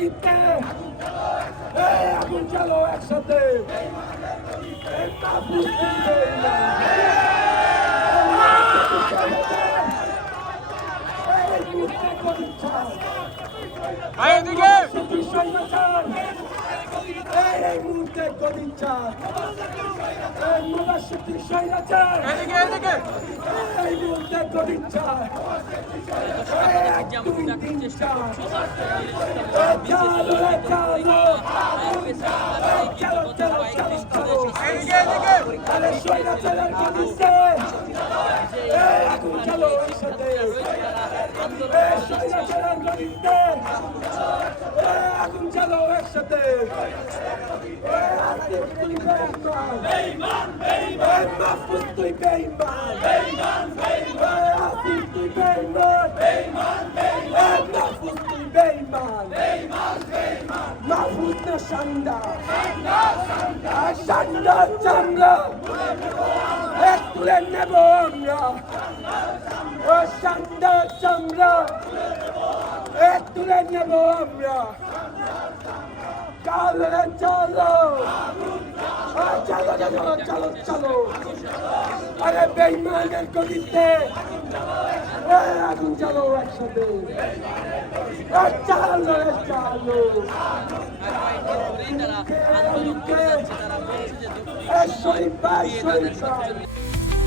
গদিতে আগুন চালো একসাথে এই মুহূর্তে গদিচ্ছা মুবাশশির স্বৈরাচার এই মুহূর্তে গদিচ্ছা স্বৈরাচারের গদিতে আগুন চালো একসাথে স্বৈরাচারের গদিতে আগুন চালো একসাথে মাহফুজ তুই বেঈমান আসিফ তুই বেঈমান মাহফুজ তুই বেঈমান মাহফুজ না সান্ডা সান্ডা চামড়া তুলে নেব আমরা ও সান্ডা চামড়া তুলে নেব আমরা চলো চলো চলো চলো চলো চলো আরে বেঈমানের গদিতে আগুন চলো একসাথে চলো চলো শরীফ ভাই শরীফ ভাই